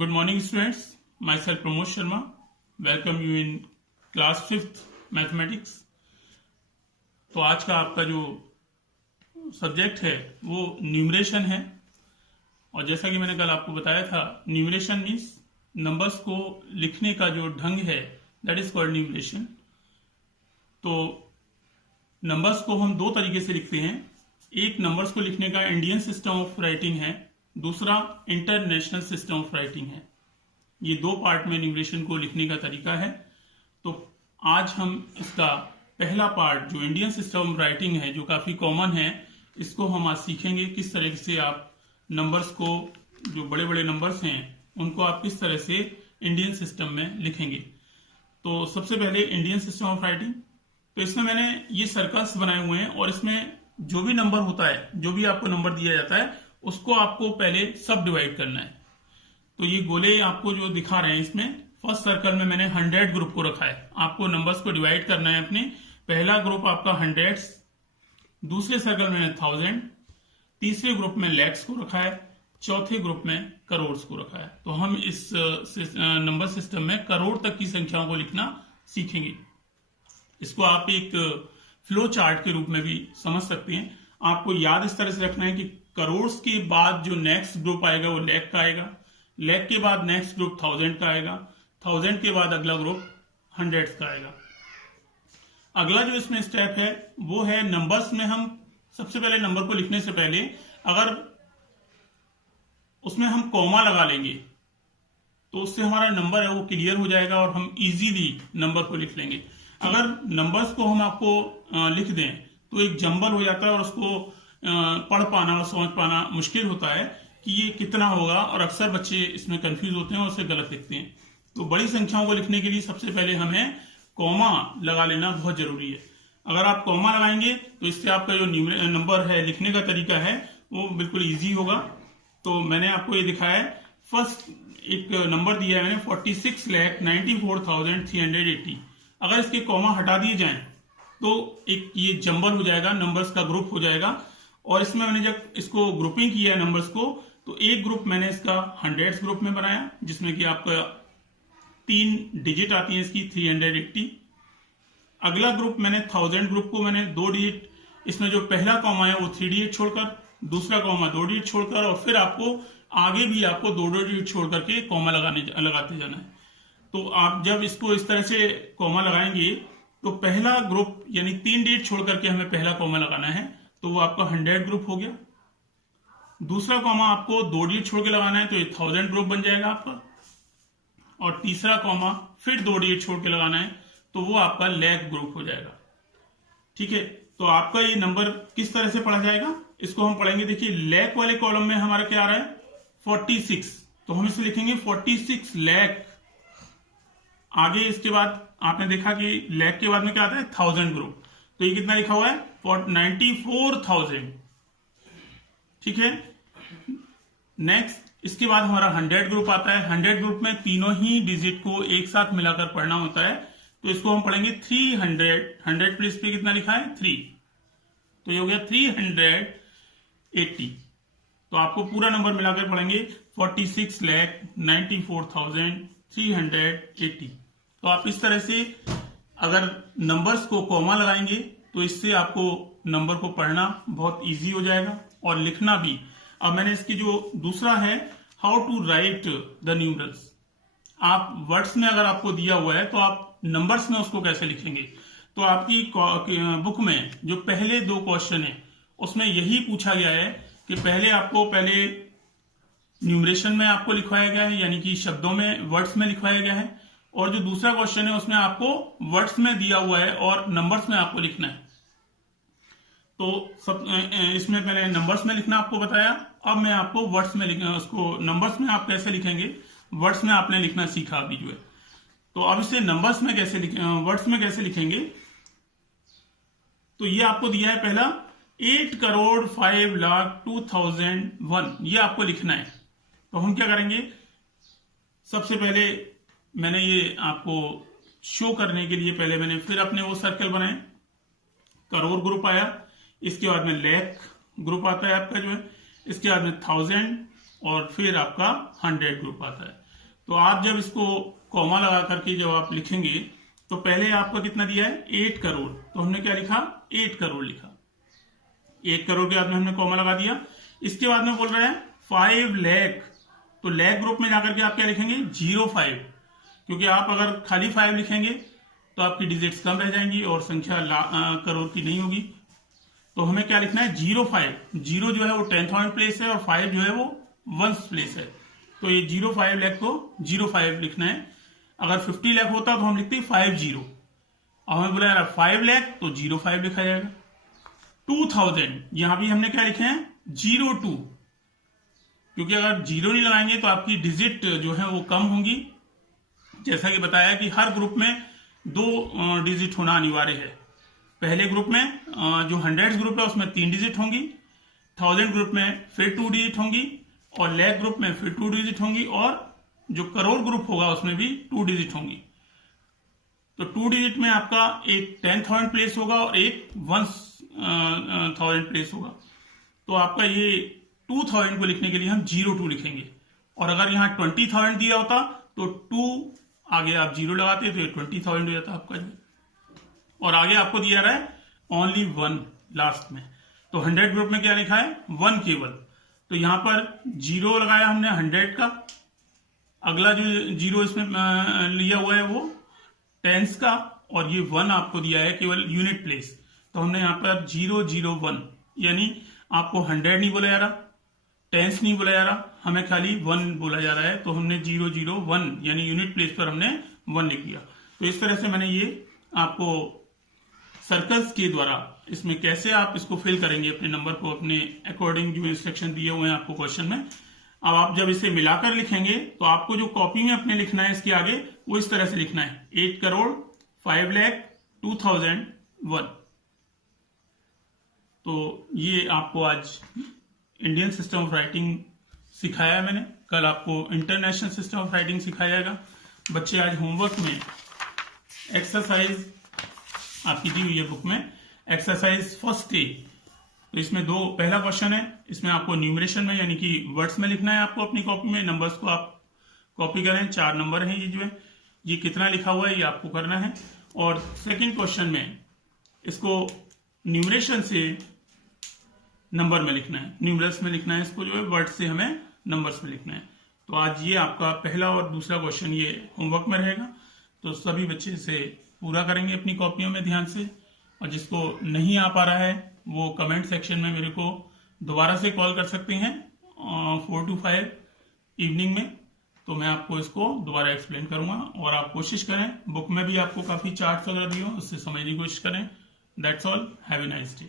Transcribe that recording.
Good morning, students. Myself Pramod Sharma. Welcome you in class 5th mathematics. तो आज का आपका जो सब्जेक्ट है वो न्यूमरेशन है। और जैसा कि मैंने कल आपको बताया था, न्यूमरेशन मीन्स नंबर्स को लिखने का जो ढंग है, दैट इज कॉल्ड न्यूमरेशन। तो नंबर्स को हम दो तरीके से लिखते हैं। एक नंबर्स को लिखने का इंडियन सिस्टम ऑफ राइटिंग है, दूसरा इंटरनेशनल सिस्टम ऑफ राइटिंग है। ये दो पार्ट में न्यूमरेशन को लिखने का तरीका है। तो आज हम इसका पहला पार्ट जो इंडियन सिस्टम ऑफ राइटिंग है, जो काफी कॉमन है, इसको हम आज सीखेंगे किस तरह से आप नंबर्स को, जो बड़े बड़े नंबर्स हैं, उनको आप किस तरह से इंडियन सिस्टम में लिखेंगे। तो सबसे पहले इंडियन सिस्टम ऑफ राइटिंग। तो इसमें मैंने ये सर्कल्स बनाए हुए हैं और इसमें जो भी नंबर होता है, जो भी आपको नंबर दिया जाता है, उसको आपको पहले सब डिवाइड करना है। तो ये गोले आपको जो दिखा रहे हैं, इसमें फर्स्ट सर्कल में मैंने 100 ग्रुप को रखा है। आपको नंबर्स को डिवाइड करना है अपने। पहला ग्रुप आपका 100, दूसरे सर्कल में 1000, तीसरे ग्रुप में लैक्स को रखा है, चौथे ग्रुप में करोड़ को रखा है। तो हम इस नंबर सिस्टम में करोड़ तक की संख्याओं को लिखना सीखेंगे। इसको आप एक फ्लो चार्ट के रूप में भी समझ सकते हैं। आपको याद इस तरह से रखना है कि करोड़ के बाद जो नेक्स्ट ग्रुप आएगा वो लैख का आएगा, लैख के बाद नेक्स्ट ग्रुप 1000 का आएगा, 1000 के बाद अगला ग्रुप 100 का आएगा। अगला जो इसमें स्टेप है वो है नंबर्स में हम सबसे पहले नंबर को लिखने से पहले अगर उसमें हम कॉमा लगा लेंगे तो उससे हमारा नंबर है वो क्लियर हो जाएगा और हम इजीली नंबर को लिख लेंगे। अगर नंबर्स को हम आपको लिख दें तो एक जंबल हो जाता है और उसको पढ़ पाना और समझ पाना मुश्किल होता है कि ये कितना होगा, और अक्सर बच्चे इसमें कंफ्यूज होते हैं और उसे गलत लिखते हैं। तो बड़ी संख्याओं को लिखने के लिए सबसे पहले हमें कॉमा लगा लेना बहुत जरूरी है। अगर आप कॉमा लगाएंगे तो इससे आपका जो नंबर है लिखने का तरीका है वो बिल्कुल इजी होगा। तो मैंने आपको ये दिखाया है। फर्स्ट एक नंबर दिया है मैंने 46,94,380। अगर इसके कॉमा हटा दिए जाएं तो एक ये जंबल हो जाएगा, नंबर्स का ग्रुप हो जाएगा। और इसमें मैंने जब इसको ग्रुपिंग किया है नंबर्स को, तो एक ग्रुप मैंने इसका 100 ग्रुप में बनाया, जिसमें कि आपका 3 डिजिट आती है इसकी 380। अगला ग्रुप मैंने 1000 ग्रुप को मैंने 2 डिजिट, इसमें जो पहला कॉमा है वो 3 डिजिट छोड़कर, दूसरा कॉमा 2 डिजिट छोड़कर, और फिर आपको आगे भी आपको 2 डिजिट छोड़ करके कॉमा लगाते जाना है। तो आप जब इसको इस तरह से कॉमा लगाएंगे तो पहला ग्रुप यानी 3 डिजिट छोड़ करके हमें पहला कॉमा लगाना है, तो वो आपका 100 ग्रुप हो गया। दूसरा कॉमा आपको 2 डिजिट छोड़ के लगाना है, तो ये 1000 ग्रुप बन जाएगा आपका। और तीसरा कॉमा फिर 2 डिजिट छोड़ के लगाना है, तो वो आपका लैख ग्रुप हो जाएगा। ठीक है, तो आपका ये नंबर किस तरह से पढ़ा जाएगा, इसको हम पढ़ेंगे। देखिए, लैख वाले कॉलम में हमारा क्या आ रहा है 46, तो हम इसे लिखेंगे 46 लैख। आगे इसके बाद आपने देखा कि लैख के बाद में क्या आता है 1000 ग्रुप, तो ये कितना लिखा हुआ है 94,000। ठीक है, नेक्स्ट इसके बाद हमारा 100 ग्रुप आता है। 100 ग्रुप में तीनों ही डिजिट को एक साथ मिलाकर पढ़ना होता है, तो इसको हम पढ़ेंगे 300। 100 प्लस पे कितना लिखा है 3, तो ये हो गया 380। तो आपको पूरा नंबर मिलाकर पढ़ेंगे 46,94,380। तो आप इस तरह से अगर नंबर्स को कॉमा लगाएंगे तो इससे आपको नंबर को पढ़ना बहुत इजी हो जाएगा और लिखना भी। अब मैंने इसकी जो दूसरा है how to write the numerals. आप वर्ड्स में अगर आपको दिया हुआ है तो आप नंबर्स में उसको कैसे लिखेंगे। तो आपकी बुक में जो पहले 2 क्वेश्चन है उसमें यही पूछा गया है कि पहले न्यूमरेशन में आपको लिखवाया गया है, यानी कि शब्दों में वर्ड्स में लिखवाया गया है, और जो दूसरा क्वेश्चन है उसमें आपको वर्ड्स में दिया हुआ है और नंबर्स में आपको लिखना है। तो सब इसमें मैंने नंबर्स में लिखना आपको बताया। अब मैं आपको वर्ड्स में लिखना, उसको नंबर्स में आप कैसे लिखेंगे, वर्ड्स में आपने लिखना सीखा अभी जो है। तो अब इसे नंबर्स में कैसे वर्ड्स में कैसे लिखेंगे, तो ये आपको दिया है पहला 8,05,02,001, ये आपको लिखना है। तो हम क्या करेंगे, सबसे पहले मैंने ये आपको शो करने के लिए पहले मैंने फिर अपने वो सर्कल बनाए, करोड़ ग्रुप आया, इसके बाद में लैख ग्रुप आता है आपका जो है, इसके बाद में 1000 और फिर आपका 100 ग्रुप आता है। तो आप जब इसको कॉमा लगा करके जब आप लिखेंगे तो पहले आपका कितना दिया है 8 करोड़, तो हमने क्या लिखा 8 करोड़ लिखा। 8 करोड़ के बाद में हमने कॉमा लगा दिया। इसके बाद में बोल रहे हैं 5 लाख, तो लाख ग्रुप में जाकर के आप क्या लिखेंगे 05, क्योंकि आप अगर खाली 5 लिखेंगे तो आपकी डिजिट्स कम रह जाएंगी और संख्या करोड़ की नहीं होगी। तो हमें क्या लिखना है 05, 0 जो है वो 10,000 प्लेस है और 5 जो है वो 1 प्लेस है, तो ये 05 लाख को 05 लिखना है। अगर 50 लाख होता तो हम लिखते 50, और हमें बोला यार 5 लाख तो 05 लिखा जाएगा। 2000 यहां भी हमने क्या लिखे हैं 02, क्योंकि अगर 0 नहीं लगाएंगे तो आपकी डिजिट जो है वो कम होंगी। जैसा कि बताया कि हर ग्रुप में 2 डिजिट होना अनिवार्य है। पहले ग्रुप में जो 100 ग्रुप है उसमें 3 डिजिट होंगी, 1000 ग्रुप में फिर 2 डिजिट होंगी, और लाख ग्रुप में फिर 2 डिजिट होंगी, और जो करोड़ ग्रुप होगा उसमें भी 2 डिजिट होंगी। तो 2 डिजिट में आपका एक 10,000 प्लेस होगा और एक 1,000 प्लेस होगा। तो आपका ये 2000 को लिखने के लिए हम 02 लिखेंगे, और अगर यहाँ 20,000 दिया होता तो 2 आगे आप 0 लगाते तो 20,000 हो जाता आपका जी। और आगे आपको दिया रहा है ओनली 1 लास्ट में, तो 100 ग्रुप में क्या लिखा है 1 केवल, तो यहां पर 0 लगाया हमने 100 का। अगला जो 0 इसमें लिया हुआ है वो टेंस का, और ये 1 आपको दिया है केवल यूनिट प्लेस, तो हमने यहाँ पर 001, यानी आपको 100 नहीं बोला जा रहा, टेंस नहीं बोला जा रहा, हमें खाली 1 बोला जा रहा है, तो हमने 001 यानी यूनिट प्लेस पर हमने 1 लिख दिया। तो इस तरह से मैंने ये आपको सर्कल्स के द्वारा इसमें कैसे आप इसको फिल करेंगे अपने नंबर को अपने अकॉर्डिंग जो इंस्ट्रक्शन दिए हुए हैं आपको क्वेश्चन में। अब आप जब इसे मिलाकर लिखेंगे तो आपको जो कॉपी में अपने लिखना है इसके आगे वो इस तरह से लिखना है 8 करोड़ 5 लाख 2001। तो ये आपको आज इंडियन सिस्टम ऑफ राइटिंग सिखाया है मैंने, कल आपको इंटरनेशनल सिस्टम ऑफ राइटिंग सिखाया जाएगा। बच्चे आज होमवर्क में एक्सरसाइज आपकी दी हुई है बुक में, एक्सरसाइज फर्स्ट ए, तो इसमें पहला क्वेश्चन है, इसमें आपको न्यूमरेशन में यानी कि वर्ड्स में लिखना है आपको अपनी कॉपी में। नंबर्स को आप कॉपी करें, 4 नंबर हैं ये जो है, ये कितना लिखा हुआ है ये आपको करना है। और सेकंड क्वेश्चन में इसको न्यूमरेशन से नंबर में लिखना है, न्यूमरल्स में लिखना है इसको जो है, वर्ड से हमें नंबर्स में लिखना है। तो आज ये आपका पहला और दूसरा क्वेश्चन ये होमवर्क में रहेगा, तो सभी बच्चे इसे पूरा करेंगे अपनी कॉपियों में ध्यान से। और जिसको नहीं आ पा रहा है वो कमेंट सेक्शन में मेरे को दोबारा से कॉल कर सकते हैं 4 to 5 इवनिंग में, तो मैं आपको इसको दोबारा एक्सप्लेन करूंगा। और आप कोशिश करें, बुक में भी आपको काफी चार्ट्स वगैरह दिए हो, उससे समझने की कोशिश करें। That's all, have a nice day.